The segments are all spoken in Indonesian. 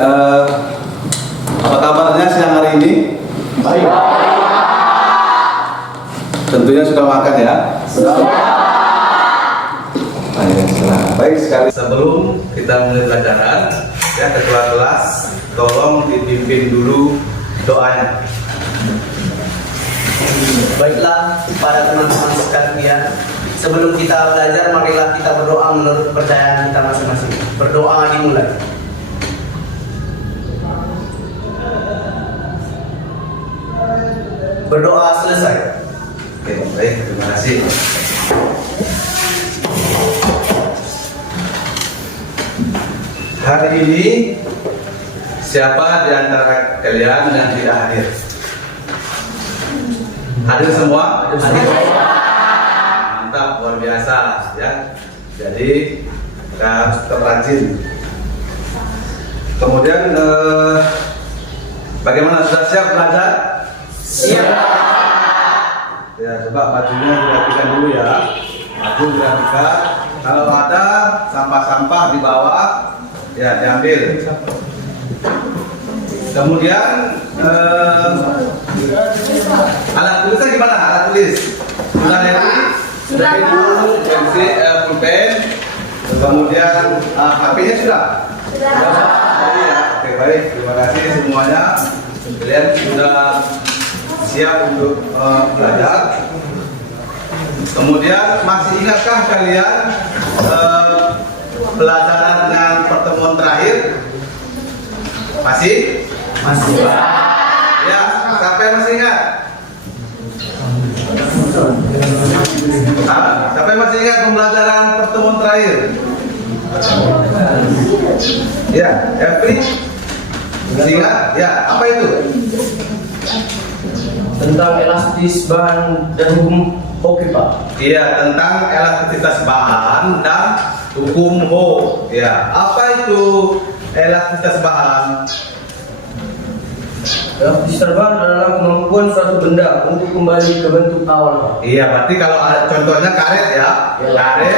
apa kabarnya siang hari ini? Baik. Tentunya sudah makan ya? Sudah. Baik sekali. Sebelum kita mulai pelajaran, ya ketua kelas, tolong dipimpin dulu doanya. Baiklah para teman-teman sekalian, sebelum kita belajar, marilah kita berdoa menurut kepercayaan kita masing-masing. Berdoa dimulai. Berdoa selesai. Oke, baik, terima kasih. Hari ini siapa di antara kalian yang tidak hadir? Hadir semua? Hadir. Mantap, luar biasa ya. Jadi kita harus tetap rajin. Kemudian bagaimana, sudah siap belajar? Siap. Ya, coba bajunya dirapikan dulu ya. Baju dirapikan. Kalau ada sampah-sampah di bawah, ya diambil. Kemudian alat tulisnya gimana? Alat tulis sudah ready? Sudah dulu pensil, pulpen. Kemudian HP-nya sudah? Sudah. Ya, oke, baik. Terima kasih semuanya. Kalian sudah siap untuk belajar. Kemudian masih ingatkah kalian pelajaran yang pertemuan terakhir? Masih? Masih. Ya, sampai masih ingat? Sampai masih ingat pembelajaran pertemuan terakhir? Ya, Every? Masih ingat? Ya, apa itu? Tentang elastis bahan dan hukum. Oke Pak. Iya, tentang elastisitas bahan dan hukum Hooke. Ya, apa itu elastisitas bahan? Elastisitas bahan adalah kemampuan suatu benda untuk kembali ke bentuk awal Pak. Iya, berarti kalau ada contohnya karet ya, karet.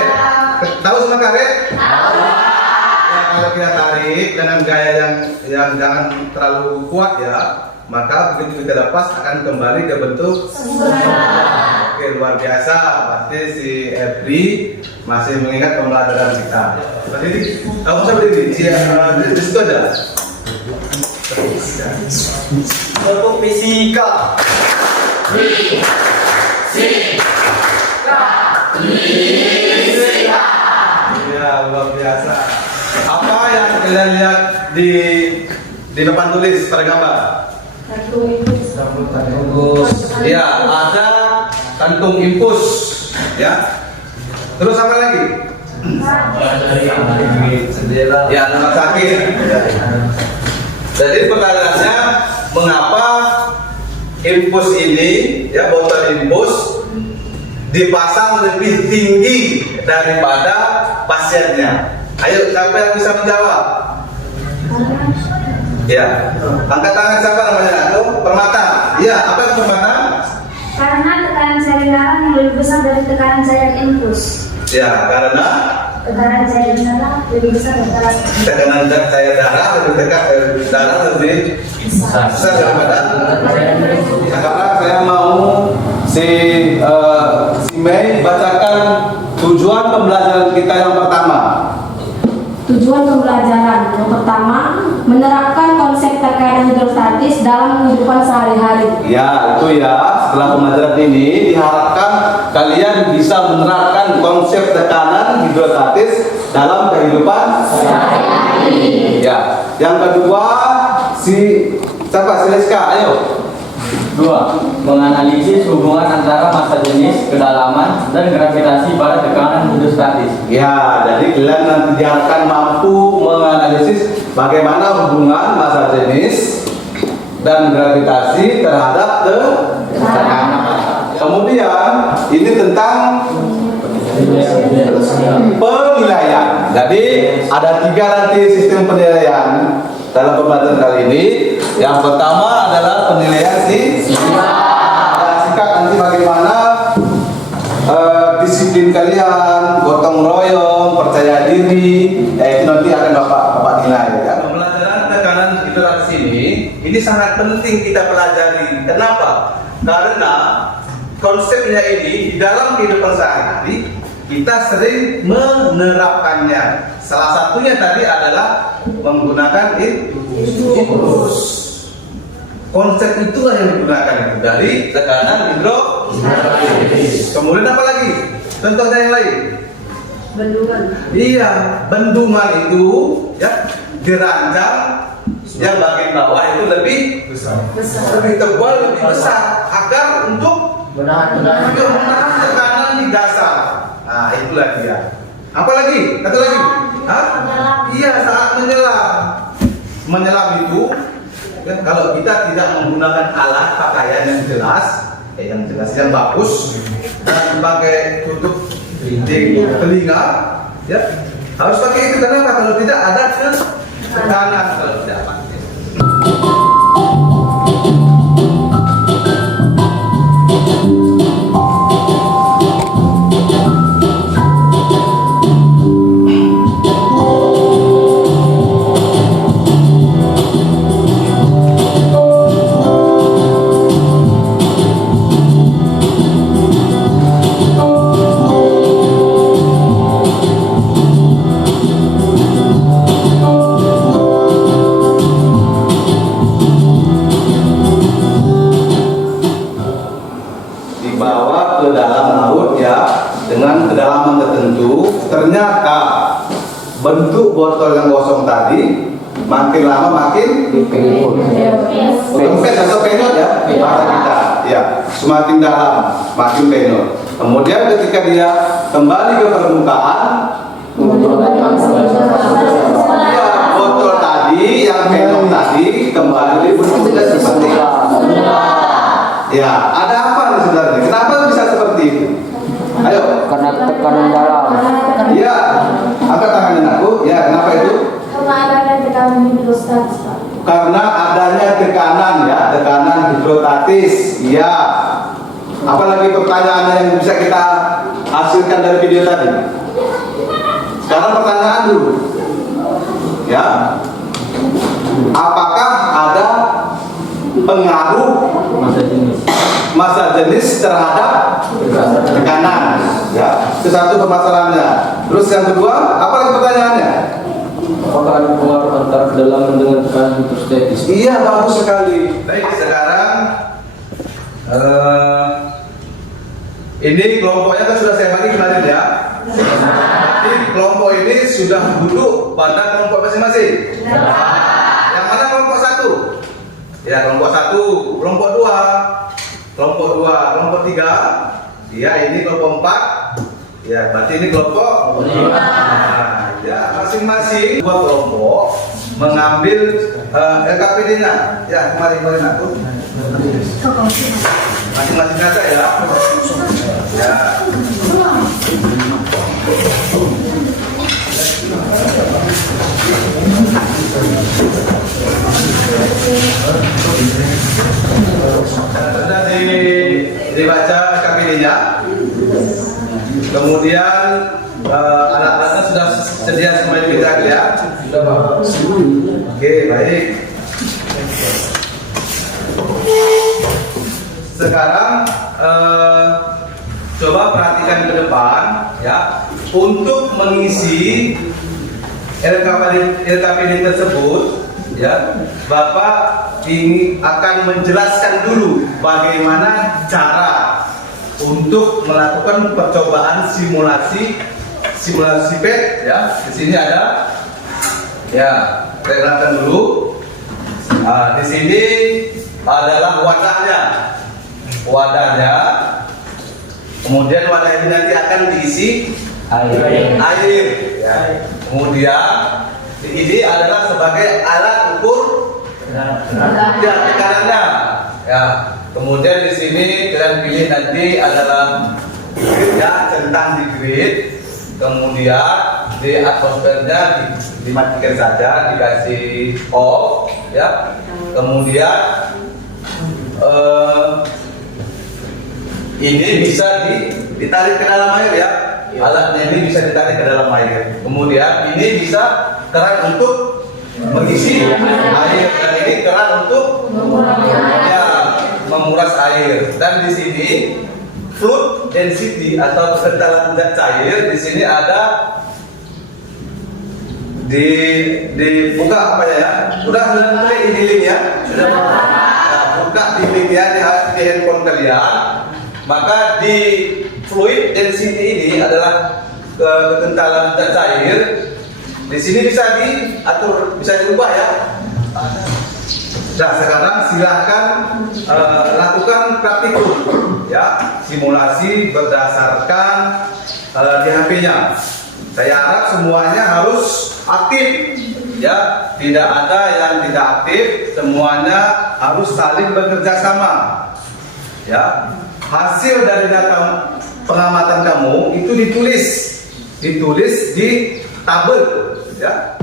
Tahu semua karet? Ya, kalau kita tarik dengan gaya yang jangan terlalu kuat ya, maka begitu kita lepas akan kembali ke bentuk semula. Oke, luar biasa. Pasti si Every masih mengingat pembelajaran kita. Berdiri, kamu bisa berdiri. Di situ aja. Untuk fisika. Ya, luar biasa. Apa yang kalian lihat di depan tulis pada gambar? Ya, ada kantung impus, ya. Terus apa lagi? Ya, rumah sakit. Jadi pertanyaannya, mengapa impus ini, ya, botol impus dipasang lebih tinggi daripada pasiennya? Ayo, siapa yang bisa menjawab? Ya, angkat tangan siapa namanya? Aku Permata. Iya, apa itu Permata? Karena tekanan cairan darah yang lebih besar dari tekanan cairan infus. Ya, karena Tekanan cairan darah lebih besar dari tekanan cairan darah lebih besar daripada. Sekarang saya mau si Mei bacakan tujuan pembelajaran kita yang pertama. Tujuan pembelajaran yang pertama, menerapkan konsep tekanan hidrostatis dalam kehidupan sehari-hari. Ya, itu ya. Setelah pembelajaran ini diharapkan kalian bisa menerapkan konsep tekanan hidrostatis dalam kehidupan sehari-hari. Ya. Yang kedua, siapa? Sileska, ayo. 2. Menganalisis hubungan antara massa jenis, kedalaman, dan gravitasi pada tekanan hidrostatis. Ya, jadi kalian nanti diharapkan mampu menganalisis bagaimana hubungan massa jenis dan gravitasi terhadap tekanan. Kemudian ini tentang penilaian. Jadi ada 3 nanti sistem penilaian dalam pembelajaran kali ini. Yang pertama adalah penilaian sikap nanti bagaimana disiplin kalian, gotong royong, percaya diri, itu nanti akan bapak nilai ya. Pembelajaran tekanan bebas ini sangat penting kita pelajari. Kenapa? Karena konsepnya ini di dalam kehidupan sehari-hari kita sering menerapkannya. Salah satunya tadi adalah menggunakan infus. Konsep itulah yang digunakan dari tekanan hidrostatis. Kemudian apa lagi? Contohnya yang lain. Bendungan. Iya, bendungan itu ya dirancang yang bagian bawah itu lebih lebih tebal, lebih besar agar untuk menahan tekanan di dasar. Nah, itulah dia. Apa lagi? Satu lagi? Hah? Iya, saat menyelam itu ya, kalau kita tidak menggunakan alat pakaian yang jelas, yang bagus, dan pakai tutup di telinga, ya harus pakai itu. Kenapa? Kalau tidak ada tekanan, kalau tidak pakai. Dibawa ke dalam laut ya dengan kedalaman tertentu, ternyata bentuk botol yang kosong tadi makin lama makin kempes atau penyot ya bahasa kita ya, semakin dalam makin penyot. Kemudian ketika dia kembali ke permukaan, ya, botol tadi yang penyot tadi kembali bentuknya seperti ya. Ada apa nih sebenarnya? Kenapa bisa seperti itu? Ayo. Karena tekanan dalam. Iya. Angkat tangannya aku. Ya, kenapa itu? Karena adanya tekanan hidrostatis, Pak. Karena adanya tekanan ya, tekanan hidrostatis. Iya. Apalagi pertanyaan yang bisa kita hasilkan dari video tadi? Sekarang pertanyaan dulu. Ya. Apakah ada pengaruh massa jenis terhadap tekanan? Ya, itu satu permasalahannya. Terus yang kedua, apa lagi pertanyaannya? Apakah ada pengaruh antara kedalaman dengan tekanan hidrostatis? Iya, bagus sekali. Baik, sekarang ini kelompoknya kan sudah saya bagi kemarin ya. Jadi kelompok ini sudah duduk pada kelompok masing-masing. Yang mana kelompok satu? Ya, kelompok satu, kelompok dua, kelompok tiga. Ya, ini kelompok empat. Ya, berarti ini kelompok lima. Nah, ya, masing-masing dua kelompok mengambil LKPD-nya. Ya, kemarin aku. Masing-masing aja ya. Ya. Sudah dibaca KPD-nya. Kemudian alat-alatnya sudah sedia semuanya kita ya. Sudah Pak. Oke, baik. Sekarang coba perhatikan ke depan ya, untuk mengisi LKPD tersebut ya, Bapak ini akan menjelaskan dulu bagaimana cara untuk melakukan percobaan simulasi PET ya. Di sini ada ya, saya jelaskan dulu. Di sini adalah wadahnya. Kemudian wadah ini nanti akan diisi air. Ya. Kemudian ini adalah sebagai alat ukur tekanannya. Ya. Kemudian di sini kalian pilih nanti adalah grid ya, centang di grid. Kemudian di atmosfernya dimatikan saja, dikasih off ya. Kemudian ini bisa ditarik ke dalam air ya. Alatnya ini bisa ditarik ke dalam air. Kemudian ini bisa keran untuk mengisi air, dan ini ini keran untuk ya, menguras air. Dan di sini fluid density atau kekentalan zat cair di sini ada dibuka apa ya? Sudah klik di link ya? Sudah. Nah, buka di link ya di handphone kalian. Maka di fluid density ini adalah kekentalan zat cair. Di sini bisa diatur, bisa diubah ya. Nah, sekarang silahkan lakukan praktikum ya, simulasi berdasarkan di HP-nya. Saya harap semuanya harus aktif ya, tidak ada yang tidak aktif, semuanya harus saling bekerja sama ya. Hasil dari data pengamatan kamu itu ditulis di tabel ya.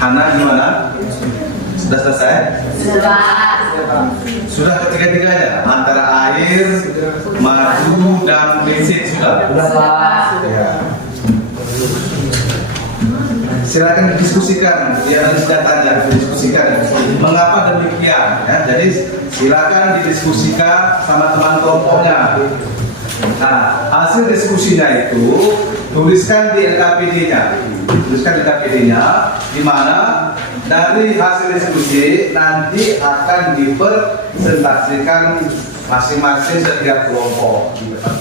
Hana gimana? Sudah selesai? Sudah ketiga-tiganya antara air, madu dan bensin sudah. Ya. Silakan didiskusikan, ya datanya didiskusikan. Mengapa demikian? Ya, jadi silakan didiskusikan sama teman kelompoknya. Nah, hasil diskusinya itu tuliskan di LKPD-nya. Tuliskan di LKPD-nya, di mana dari hasil diskusi nanti akan dipresentasikan masing-masing setiap kelompok di depan.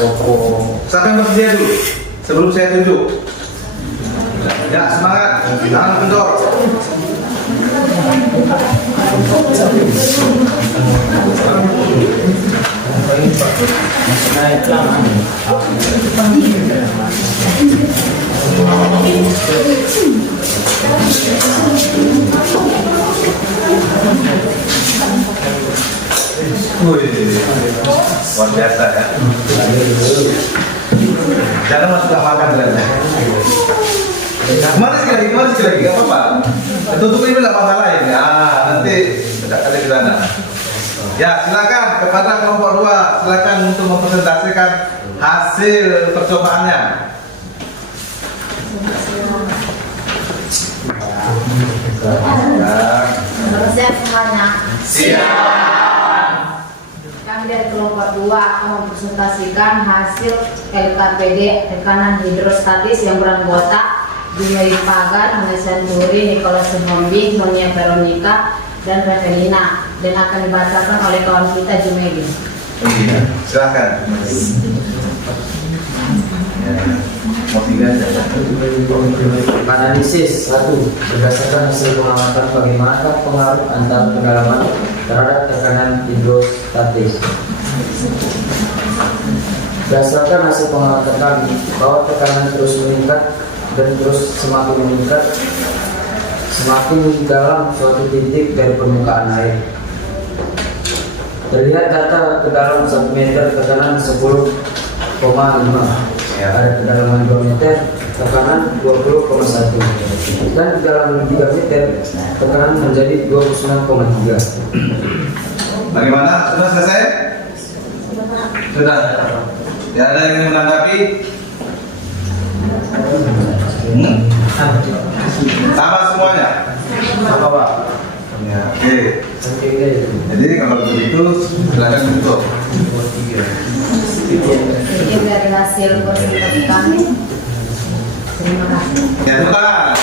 Siapa yang bersedia dulu? Sebelum saya tunjuk. Ya, semangat. Jangan kendor. Luar biasa ya. Jangan masuk makan ternyata. Kemana sekali lagi, gak apa-apa. Tutup ini nggak masalah ini. Nanti tidak ada di sana. Ya, silakan kepada kelompok 2, silakan untuk mempresentasikan hasil percobaannya. Siap semuanya. Siap. Kami dari kelompok 2 akan mempresentasikan hasil LKPD tekanan hidrostatis yang beranggota Jumei Pagan, Hanesan Turi, Nicholas Hombi, Monia Veronica, dan Revelina, dan akan dibacakan oleh kawan kita Jumei. Silakan. Analisis 1. Berdasarkan hasil pengamatan bagaimanakah pengaruh antar kedalaman terhadap tekanan hidrostatis. Berdasarkan hasil pengamatan kami bahwa tekanan terus meningkat dan terus semakin meningkat semakin dalam suatu titik dari permukaan air. Terlihat data kedalaman 1 meter tekanan 10,5, ada kedalaman 2 meter tekanan 20,1, dan kedalaman 3 meter tekanan menjadi 29,3. Bagaimana? Sudah selesai? Sudah. Ya, ada yang menanggapi? Sama semuanya? Sama Pak? Ya, oke. Jadi kalau begitu silakan tutup. Sekian dari hasil presentasi kami. Terima kasih. Ya, tepuk tangan.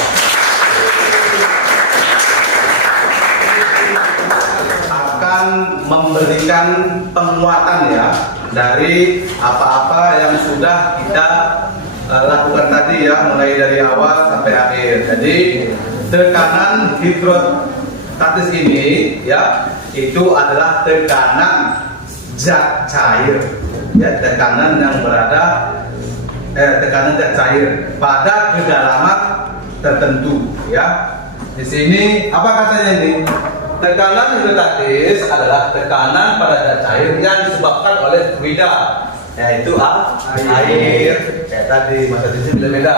Akan memberikan penguatan ya dari apa-apa yang sudah kita lakukan tadi ya, mulai dari awal sampai akhir. Jadi tekanan hidrostatis ini ya itu adalah tekanan zat cair ya, tekanan yang berada tekanan zat cair pada kedalaman tertentu ya. Di sini apa katanya ini? Tekanan hidrostatis adalah tekanan pada zat cair yang disebabkan oleh fluida, yaitu air. Kayak tadi masa di sini beda,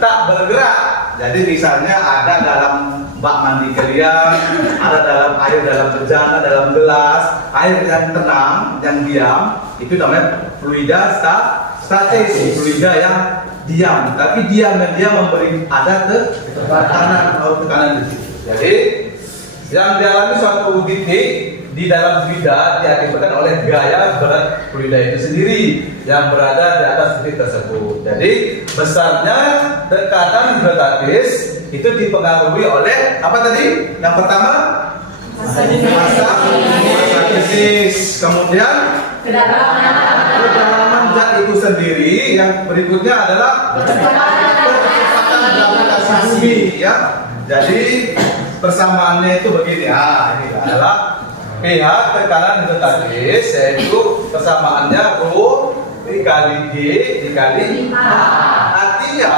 tak bergerak. Jadi misalnya ada dalam bak mandi kalian, ada dalam air dalam bejana, dalam gelas, air yang tenang, yang diam, itu namanya fluida statis, fluida yang diam. Tapi diam dan dia memberi ada tekanan atau tekanan di situ. Jadi yang dialami suatu titik di dalam fluida diakibatkan oleh gaya berat fluida itu sendiri yang berada di atas titik tersebut. Jadi besarnya tekanan hidrostatis itu dipengaruhi oleh apa tadi? Yang pertama massa fisis, kemudian kedalaman zat itu sendiri. Yang berikutnya adalah percepatan gravitasi bumi ya. Jadi persamaannya itu begini ya, ini adalah pH tekanan hidrostatis, yaitu persamaannya Rho dikali G dikali A. Artinya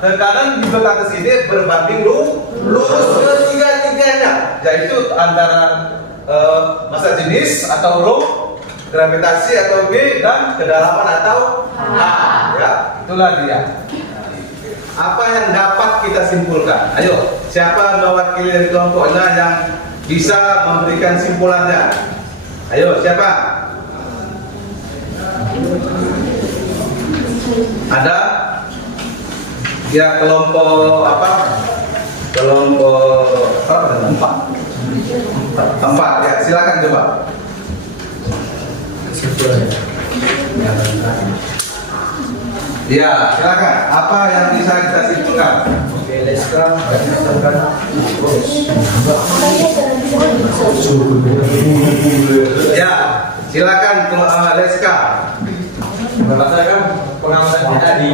tekanan hidrostatis ini berbanding lurus ketiga-tiganya, yaitu antara massa jenis atau Rho, gravitasi atau G, dan kedalaman atau A ya, itulah dia. Apa yang dapat kita simpulkan? Ayo, siapa mewakili dari kelompoknya yang bisa memberikan simpulannya? Ayo, siapa? Ada? Ya, kelompok apa? Kelompok apa? Empat. Ya, silakan coba. Ya, silakan. Apa yang bisa kita simpulkan? LSK berdasarkan Ya, silakan Leska. Berdasarkan pengamatan kita tadi,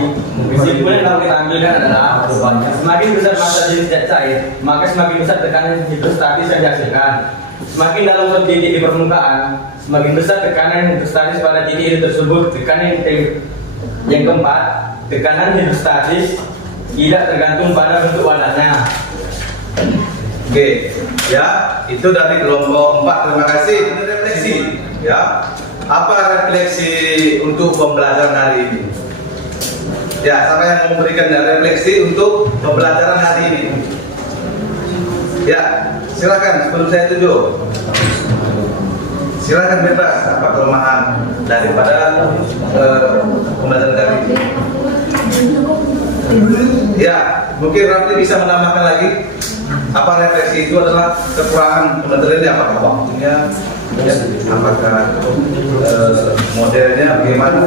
kesimpulan yang dapat kita ambilkan adalah semakin besar massa jenis zat cair, maka semakin besar tekanan hidrostatis yang dihasilkan. Semakin dalam suatu titik di permukaan, semakin besar tekanan hidrostatis pada titik itu tersebut. Yang keempat, tekanan hidrostatis tidak tergantung pada bentuk wadahnya. Oke, ya, itu dari kelompok 4. Terima kasih. Ini refleksi, ya. Apa refleksi untuk pembelajaran hari ini? Ya, siapa yang memberikan refleksi untuk pembelajaran hari ini? Ya, silakan sebelum saya tunjuk. Silakan bebas apa kelemahan daripada pembelajaran hari ini. Ya, mungkin Rafli bisa menambahkan lagi. Apa refleksi itu adalah kekurangan pembelajaran ini, apakah waktunya, ya, apakah modelnya bagaimana?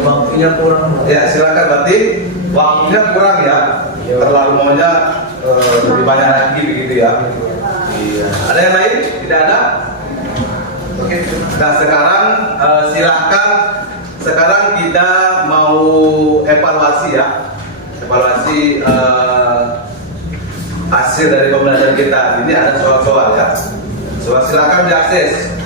Waktunya kurang. Ya, silakan, berarti waktunya kurang ya, terlalu maunya lebih banyak lagi begitu ya. Iya. Ada yang lain? Tidak ada? Oke. Nah, sekarang silakan. Sekarang kita mau evaluasi ya, evaluasi hasil dari pembelajaran kita. Ini ada soal-soal ya. Soal silakan diakses.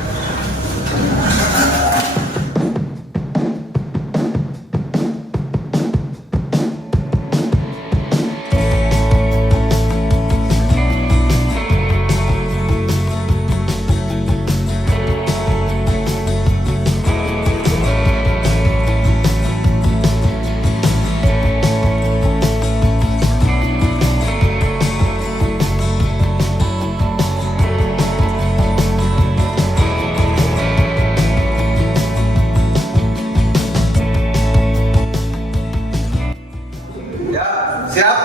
Ya, siap?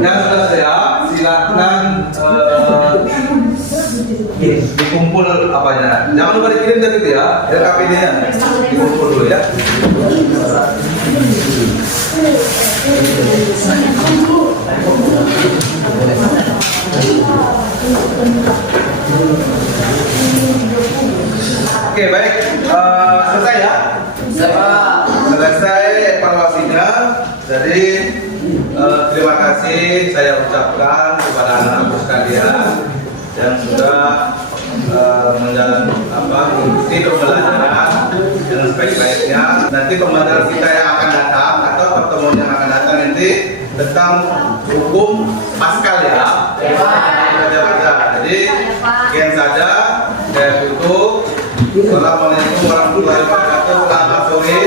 Yang sudah siap, silakan dikumpul apanya. Jangan lupa dikirim dari itu ya, LKPD-nya. Dikumpul dulu ya. Oke, baik. Selesai ya? Selesai evaluasinya. Jadi terima kasih saya ucapkan kepada anak-anak sekalian yang sudah mengikuti pembelajaran dengan sebaik-baiknya. Nanti pembelajaran kita yang akan datang atau pertemuan yang akan datang nanti tentang hukum Pascal ya. Jadi sekian saja. Saya tutup. Assalamualaikum warahmatullahi wabarakatuh. Selamat sore.